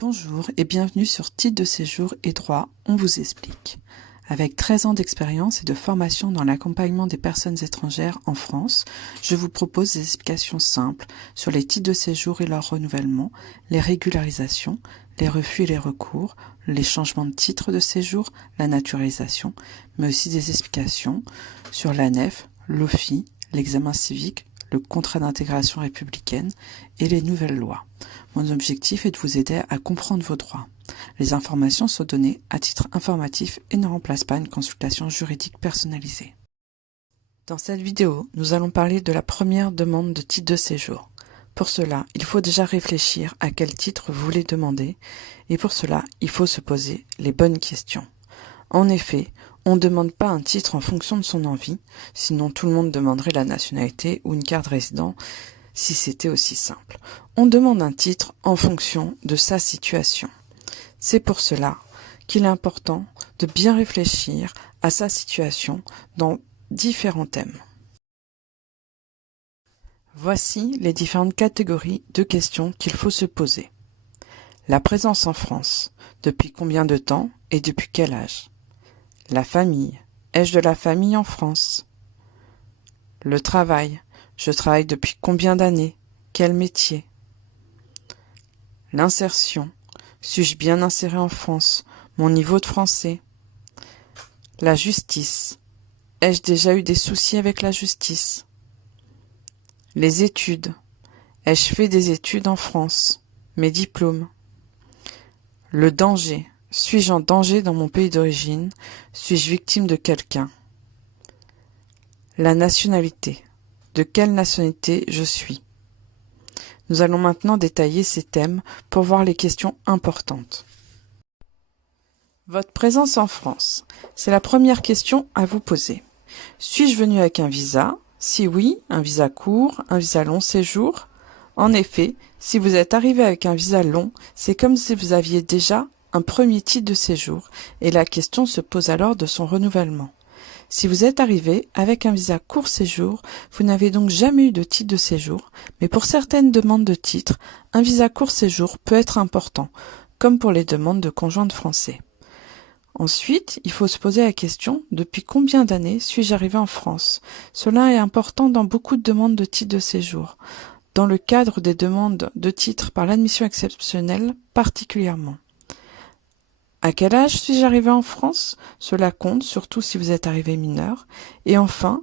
Bonjour et bienvenue sur Titre de séjour et droit, on vous explique. Avec 13 ans d'expérience et de formation dans l'accompagnement des personnes étrangères en France, je vous propose des explications simples sur les titres de séjour et leur renouvellement, les régularisations, les refus et les recours, les changements de titre de séjour, la naturalisation, mais aussi des explications sur l'ANEF, l'OFII, l'examen civique, le contrat d'intégration républicaine et les nouvelles lois. Mon objectif est de vous aider à comprendre vos droits. Les informations sont données à titre informatif et ne remplacent pas une consultation juridique personnalisée. Dans cette vidéo, nous allons parler de la première demande de titre de séjour. Pour cela, il faut déjà réfléchir à quel titre vous voulez demander et pour cela, il faut se poser les bonnes questions. En effet, on ne demande pas un titre en fonction de son envie, sinon tout le monde demanderait la nationalité ou une carte résident si c'était aussi simple. On demande un titre en fonction de sa situation. C'est pour cela qu'il est important de bien réfléchir à sa situation dans différents thèmes. Voici les différentes catégories de questions qu'il faut se poser. La présence en France, depuis combien de temps et depuis quel âge? La famille, ai-je de la famille en France? Le travail, je travaille depuis combien d'années? Quel métier? L'insertion, suis-je bien inséré en France? Mon niveau de français? La justice, ai-je déjà eu des soucis avec la justice? Les études, ai-je fait des études en France? Mes diplômes? Le danger, suis-je en danger dans mon pays d'origine? Suis-je victime de quelqu'un? La nationalité, de quelle nationalité je suis? Nous allons maintenant détailler ces thèmes pour voir les questions importantes. Votre présence en France, c'est la première question à vous poser. Suis-je venu avec un visa? Si oui, un visa court, un visa long séjour? En effet, si vous êtes arrivé avec un visa long, c'est comme si vous aviez déjà un premier titre de séjour et la question se pose alors de son renouvellement. Si vous êtes arrivé avec un visa court séjour, vous n'avez donc jamais eu de titre de séjour, mais pour certaines demandes de titre, un visa court séjour peut être important, comme pour les demandes de conjoints de français. Ensuite, il faut se poser la question « Depuis combien d'années suis-je arrivé en France ?» Cela est important dans beaucoup de demandes de titre de séjour, dans le cadre des demandes de titre par l'admission exceptionnelle particulièrement. À quel âge suis-je arrivé en France? Cela compte, surtout si vous êtes arrivé mineur. Et enfin,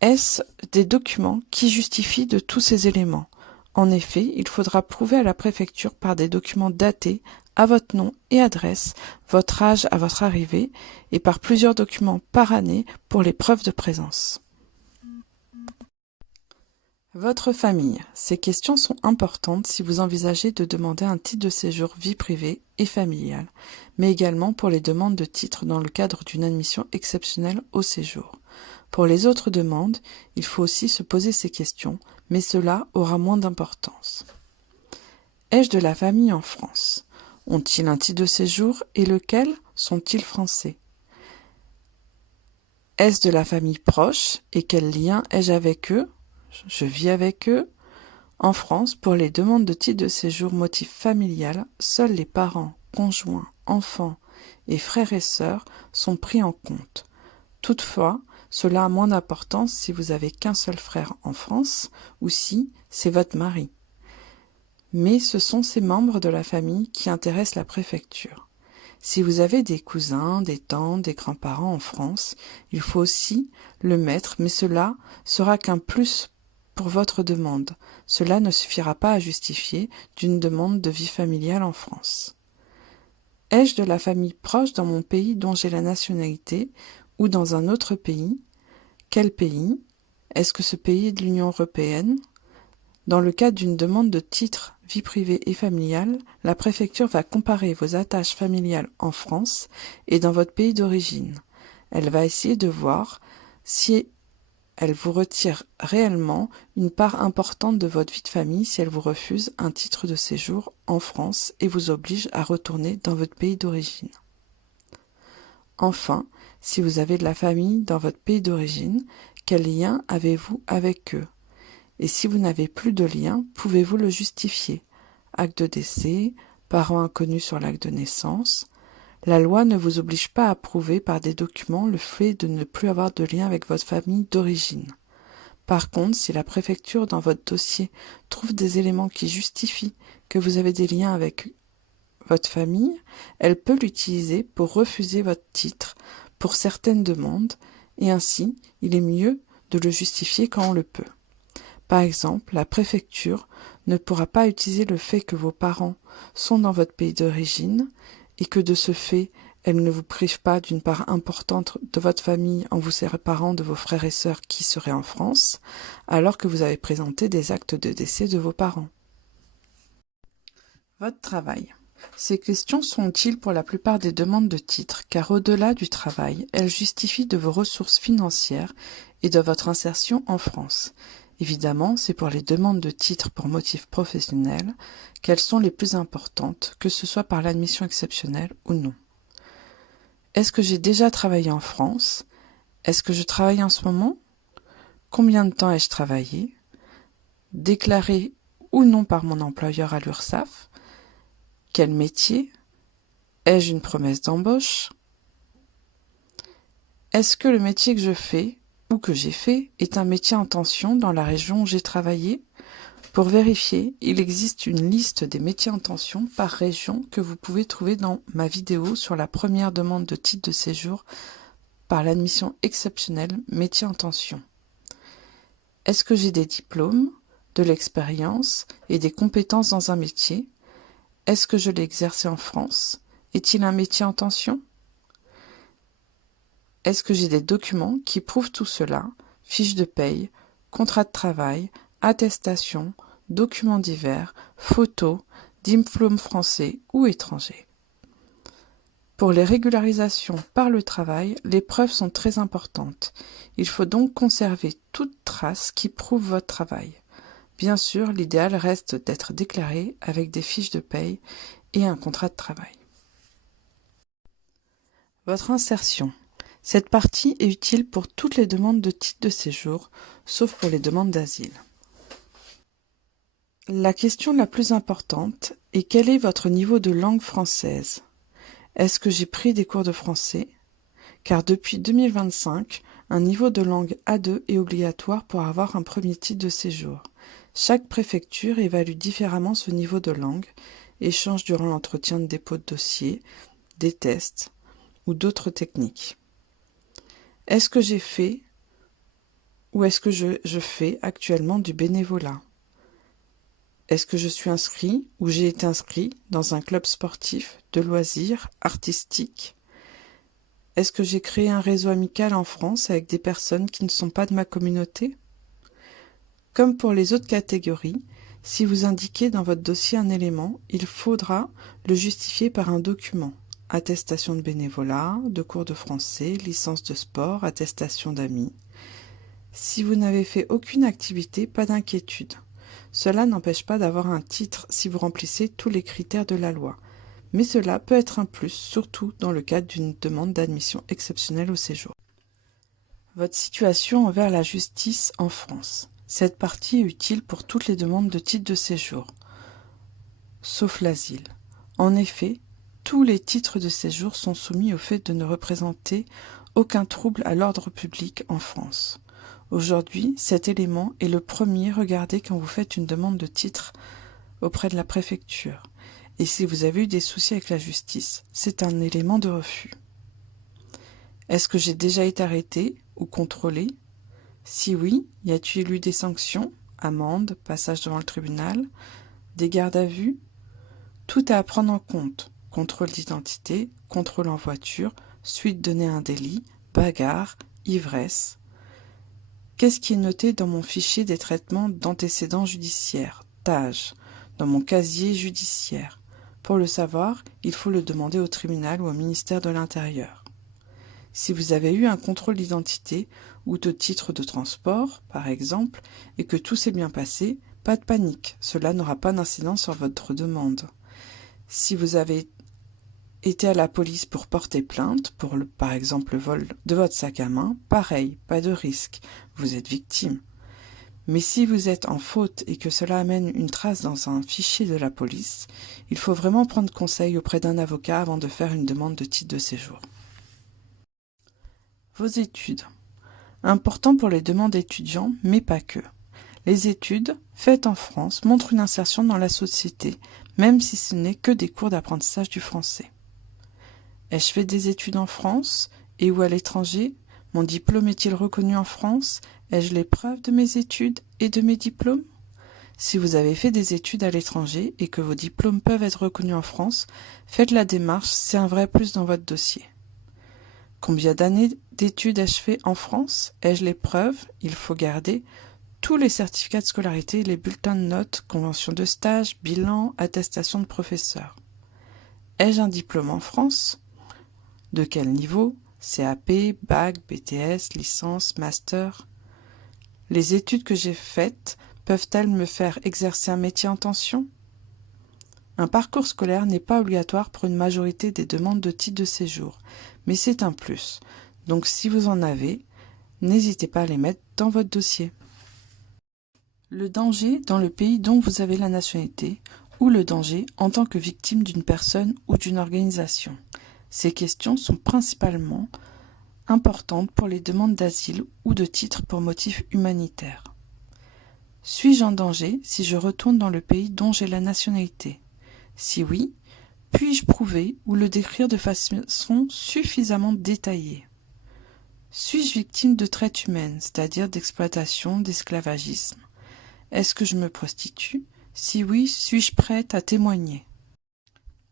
est-ce des documents qui justifient de tous ces éléments? En effet, il faudra prouver à la préfecture par des documents datés à votre nom et adresse, votre âge à votre arrivée, et par plusieurs documents par année pour les preuves de présence. Votre famille. Ces questions sont importantes si vous envisagez de demander un titre de séjour vie privée et familiale, mais également pour les demandes de titre dans le cadre d'une admission exceptionnelle au séjour. Pour les autres demandes, il faut aussi se poser ces questions, mais cela aura moins d'importance. Ai-je de la famille en France? Ont-ils un titre de séjour et lequel sont-ils français? Est-ce de la famille proche et quel lien ai-je avec eux? Je vis avec eux. En France, pour les demandes de titre de séjour motif familial, seuls les parents, conjoints, enfants et frères et sœurs sont pris en compte. Toutefois, cela a moins d'importance si vous avez qu'un seul frère en France ou si c'est votre mari. Mais ce sont ces membres de la famille qui intéressent la préfecture. Si vous avez des cousins, des tantes, des grands-parents en France, il faut aussi le mettre, mais cela sera qu'un plus pour votre demande. Cela ne suffira pas à justifier d'une demande de vie familiale en France. Ai-je de la famille proche dans mon pays dont j'ai la nationalité ou dans un autre pays? Quel pays? Est-ce que ce pays est de l'Union européenne? Dans le cadre d'une demande de titre vie privée et familiale, la préfecture va comparer vos attaches familiales en France et dans votre pays d'origine. Elle va essayer de voir si elle vous retire réellement une part importante de votre vie de famille si elle vous refuse un titre de séjour en France et vous oblige à retourner dans votre pays d'origine. Enfin, si vous avez de la famille dans votre pays d'origine, quel lien avez-vous avec eux? Et si vous n'avez plus de lien, pouvez-vous le justifier? Acte de décès, parents inconnus sur l'acte de naissance. La loi ne vous oblige pas à prouver par des documents le fait de ne plus avoir de lien avec votre famille d'origine. Par contre, si la préfecture dans votre dossier trouve des éléments qui justifient que vous avez des liens avec votre famille, elle peut l'utiliser pour refuser votre titre pour certaines demandes, et ainsi, il est mieux de le justifier quand on le peut. Par exemple, la préfecture ne pourra pas utiliser le fait que vos parents sont dans votre pays d'origine et que de ce fait, elle ne vous prive pas d'une part importante de votre famille en vous séparant de vos frères et sœurs qui seraient en France, alors que vous avez présenté des actes de décès de vos parents. Votre travail. Ces questions sont utiles pour la plupart des demandes de titres, car au-delà du travail, elles justifient de vos ressources financières et de votre insertion en France. Évidemment, c'est pour les demandes de titres pour motifs professionnels qu'elles sont les plus importantes, que ce soit par l'admission exceptionnelle ou non. Est-ce que j'ai déjà travaillé en France? Est-ce que je travaille en ce moment? Combien de temps ai-je travaillé? Déclaré ou non par mon employeur à l'URSSAF? Quel métier? Ai-je une promesse d'embauche? Est-ce que le métier que je fais ou que j'ai fait est un métier en tension dans la région où j'ai travaillé? Pour vérifier, il existe une liste des métiers en tension par région que vous pouvez trouver dans ma vidéo sur la première demande de titre de séjour par l'admission exceptionnelle métier en tension. Est-ce que j'ai des diplômes, de l'expérience et des compétences dans un métier? Est-ce que je l'ai exercé en France? Est-il un métier en tension? Est-ce que j'ai des documents qui prouvent tout cela? Fiche de paye, contrat de travail, attestation, documents divers, photos, diplômes français ou étrangers. Pour les régularisations par le travail, les preuves sont très importantes. Il faut donc conserver toute trace qui prouve votre travail. Bien sûr, l'idéal reste d'être déclaré avec des fiches de paye et un contrat de travail. Votre insertion. Cette partie est utile pour toutes les demandes de titre de séjour, sauf pour les demandes d'asile. La question la plus importante est quel est votre niveau de langue française? Est-ce que j'ai pris des cours de français? Car depuis 2025, un niveau de langue A2 est obligatoire pour avoir un premier titre de séjour. Chaque préfecture évalue différemment ce niveau de langue et change durant l'entretien de dépôt de dossier, des tests ou d'autres techniques. Est-ce que j'ai fait ou est-ce que je fais actuellement du bénévolat? Est-ce que je suis inscrit ou j'ai été inscrit dans un club sportif, de loisirs, artistique? Est-ce que j'ai créé un réseau amical en France avec des personnes qui ne sont pas de ma communauté? Comme pour les autres catégories, si vous indiquez dans votre dossier un élément, il faudra le justifier par un document. Attestation de bénévolat, de cours de français, licence de sport, attestation d'amis. Si vous n'avez fait aucune activité, pas d'inquiétude. Cela n'empêche pas d'avoir un titre si vous remplissez tous les critères de la loi. Mais cela peut être un plus, surtout dans le cadre d'une demande d'admission exceptionnelle au séjour. Votre situation envers la justice en France. Cette partie est utile pour toutes les demandes de titre de séjour, sauf l'asile. En effet, tous les titres de séjour sont soumis au fait de ne représenter aucun trouble à l'ordre public en France. Aujourd'hui, cet élément est le premier regardé quand vous faites une demande de titre auprès de la préfecture. Et si vous avez eu des soucis avec la justice, c'est un élément de refus. Est-ce que j'ai déjà été arrêté ou contrôlé? Si oui, y a-t-il eu des sanctions, amende, passage devant le tribunal, des gardes à vue? Tout est à prendre en compte. Contrôle d'identité, contrôle en voiture, suite donnée à un délit, bagarre, ivresse. Qu'est-ce qui est noté dans mon fichier des traitements d'antécédents judiciaires, TAJ, dans mon casier judiciaire? Pour le savoir, il faut le demander au tribunal ou au ministère de l'Intérieur. Si vous avez eu un contrôle d'identité ou de titre de transport, par exemple, et que tout s'est bien passé, pas de panique, cela n'aura pas d'incidence sur votre demande. Si vous avez été à la police pour porter plainte, pour par exemple le vol de votre sac à main, pareil, pas de risque, vous êtes victime. Mais si vous êtes en faute et que cela amène une trace dans un fichier de la police, il faut vraiment prendre conseil auprès d'un avocat avant de faire une demande de titre de séjour. Vos études. Important pour les demandes étudiants, mais pas que. Les études, faites en France, montrent une insertion dans la société, même si ce n'est que des cours d'apprentissage du français. Ai-je fait des études en France et ou à l'étranger? Mon diplôme est-il reconnu en France? Ai-je les preuves de mes études et de mes diplômes? Si vous avez fait des études à l'étranger et que vos diplômes peuvent être reconnus en France, faites la démarche, c'est un vrai plus dans votre dossier. Combien d'années d'études ai-je fait en France? Ai-je les preuves? Il faut garder tous les certificats de scolarité, les bulletins de notes, conventions de stage, bilan, attestation de professeur. Ai-je un diplôme en France? De quel niveau? CAP, bac, BTS, licence, master? Les études que j'ai faites peuvent-elles me faire exercer un métier en tension? Un parcours scolaire n'est pas obligatoire pour une majorité des demandes de titre de séjour, mais c'est un plus. Donc si vous en avez, n'hésitez pas à les mettre dans votre dossier. Le danger dans le pays dont vous avez la nationalité, ou le danger en tant que victime d'une personne ou d'une organisation. Ces questions sont principalement importantes pour les demandes d'asile ou de titre pour motif humanitaire. Suis-je en danger si je retourne dans le pays dont j'ai la nationalité? Si oui, puis-je prouver ou le décrire de façon suffisamment détaillée? Suis-je victime de traite humaine, c'est-à-dire d'exploitation, d'esclavagisme? Est-ce que je me prostitue? Si oui, suis-je prête à témoigner?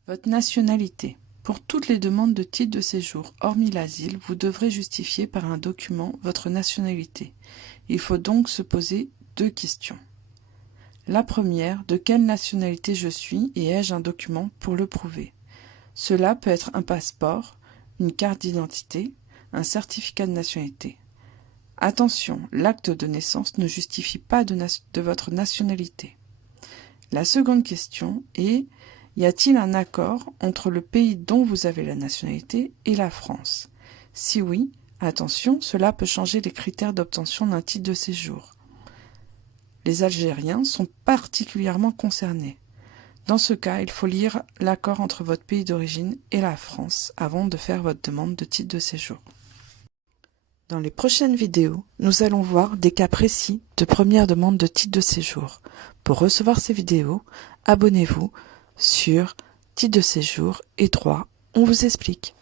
Votre nationalité. Pour toutes les demandes de titre de séjour, hormis l'asile, vous devrez justifier par un document votre nationalité. Il faut donc se poser 2 questions. La première, de quelle nationalité je suis et ai-je un document pour le prouver? Cela peut être un passeport, une carte d'identité, un certificat de nationalité. Attention, l'acte de naissance ne justifie pas de votre nationalité. La seconde question est, y a-t-il un accord entre le pays dont vous avez la nationalité et la France? Si oui, attention, cela peut changer les critères d'obtention d'un titre de séjour. Les Algériens sont particulièrement concernés. Dans ce cas, il faut lire l'accord entre votre pays d'origine et la France avant de faire votre demande de titre de séjour. Dans les prochaines vidéos, nous allons voir des cas précis de première demande de titre de séjour. Pour recevoir ces vidéos, abonnez-vous sur Titre de séjour et droit, on vous explique.